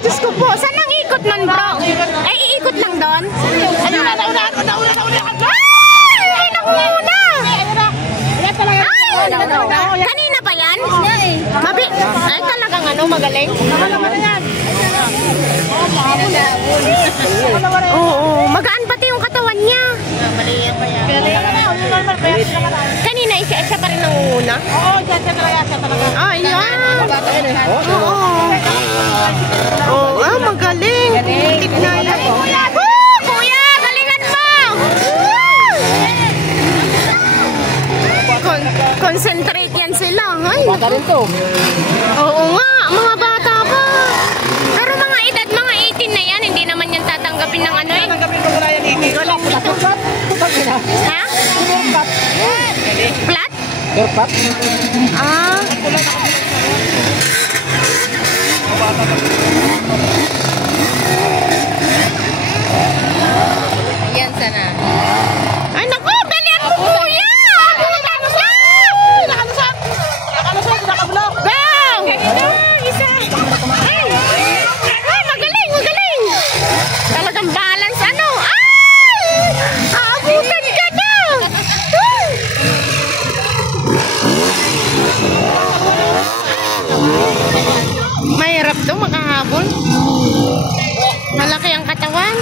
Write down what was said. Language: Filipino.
Diyos ko po. Saan ang ikot nun, bro? Ay, iikot lang doon? Ano na? Ay, nakuuna! Ay, kanina pa yan? Mabi, ay talagang ano, magaling? Oo, magaan pati yung katawan niya. Kanina, isa pa rin nangunguna? Oo, siya talaga. Ay, yan. Oo. Oo, magaling. Tignan na. Kuya, galingan mo! Concentrate yan sila. Bata rin to. Oo nga, mga bata pa. Pero mga edad, mga 18 na yan, hindi naman yan tatanggapin ng ano eh. Tatanggapin ko wala yan 18. Ha? Flat? Flat? Ah. Yan sana. Ay naku, ganyan mo kuya! Isa! Ay! Ay, magaling! Talagang balance ano? Ay! Aabutan ka na! Mahirap to makahabol. Malaki ang katawan.